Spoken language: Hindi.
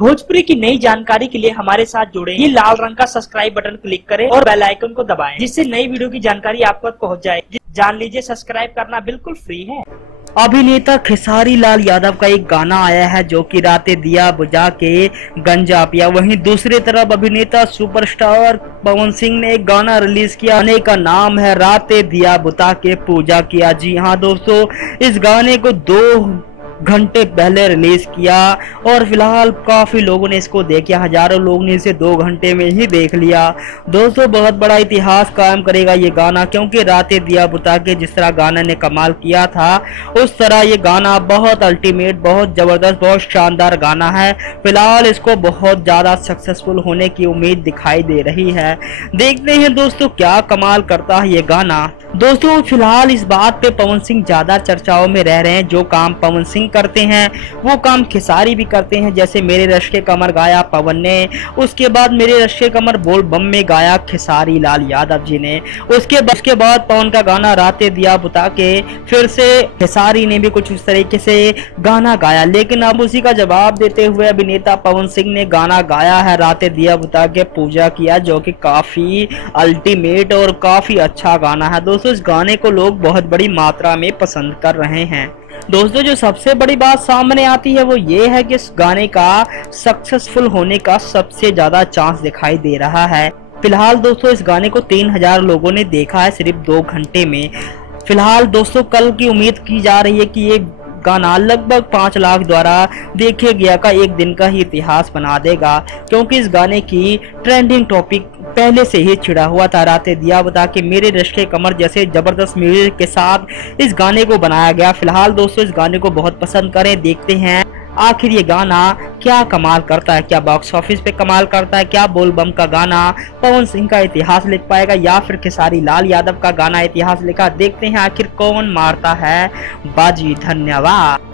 भोजपुरी की नई जानकारी के लिए हमारे साथ जुड़े। ये लाल रंग का सब्सक्राइब बटन क्लिक करें और बेल आइकन को दबाएं, जिससे नई वीडियो की जानकारी आप तक पहुंच जाए। जान लीजिए, सब्सक्राइब करना बिल्कुल फ्री है। अभिनेता खेसारी लाल यादव का एक गाना आया है जो कि रातें दिया बुझा के गंजा पिया। वहीं दूसरी तरफ अभिनेता सुपरस्टार पवन सिंह ने एक गाना रिलीज किया। गाने का नाम है रातें दिया बुता के पूजा किया। जी हाँ दोस्तों, इस गाने को 2 घंटे पहले रिलीज किया और फिलहाल काफी लोगों ने इसको देखा। हजारों लोगों ने इसे 2 घंटे में ही देख लिया। दोस्तों, बहुत बड़ा इतिहास कायम करेगा ये गाना, क्योंकि रातें दिया बुता के जिस तरह गाना ने कमाल किया था, उस तरह ये गाना बहुत अल्टीमेट, बहुत जबरदस्त, बहुत शानदार गाना है। फिलहाल इसको बहुत ज्यादा सक्सेसफुल होने की उम्मीद दिखाई दे रही है। देखते हैं दोस्तों क्या कमाल करता है ये गाना। दोस्तों, फिलहाल इस बात पे पवन सिंह ज्यादा चर्चाओं में रह रहे हैं। जो काम पवन सिंह करते हैं वो काम खेसारी भी करते हैं। जैसे मेरे रश के कमर गाया पवन ने, उसके बाद मेरे रश के कमर बोल बम में गाया खेसारी लाल यादव जी ने, उसके बाद पवन का गाना रातें दिया बुता के फिर से खेसारी ने भी कुछ उस तरीके से गाना गाया। लेकिन अब उसी का जवाब देते हुए अभिनेता पवन सिंह ने गाना गाया है रातें दिया बुता के पूजा किया, जो कि काफी अल्टीमेट और काफी अच्छा गाना है। दोस्तों, इस गाने को लोग बहुत बड़ी मात्रा में पसंद कर रहे हैं। दोस्तों, जो सबसे बड़ी बात सामने आती है वो ये है कि इस गाने का सक्सेसफुल होने का सबसे ज्यादा चांस दिखाई दे रहा है। फिलहाल दोस्तों, इस गाने को 3000 लोगों ने देखा है सिर्फ 2 घंटे में। फिलहाल दोस्तों, कल की उम्मीद की जा रही है कि ये गाना लगभग 5 लाख द्वारा देखे गया का एक दिन का ही इतिहास बना देगा, क्योंकि इस गाने की ट्रेंडिंग टॉपिक पहले से ही छिड़ा हुआ था। रातें दिया बता के मेरे रिश्ते कमर जैसे जबरदस्त म्यूजिक के साथ इस गाने को बनाया गया। फिलहाल दोस्तों, इस गाने को बहुत पसंद करें। देखते हैं आखिर ये गाना क्या कमाल करता है, क्या बॉक्स ऑफिस पे कमाल करता है, क्या बोल बम का गाना पवन सिंह का इतिहास लिख पाएगा या फिर खेसारी लाल यादव का गाना इतिहास लिखा। देखते हैं आखिर कौन मारता है बाजी। धन्यवाद।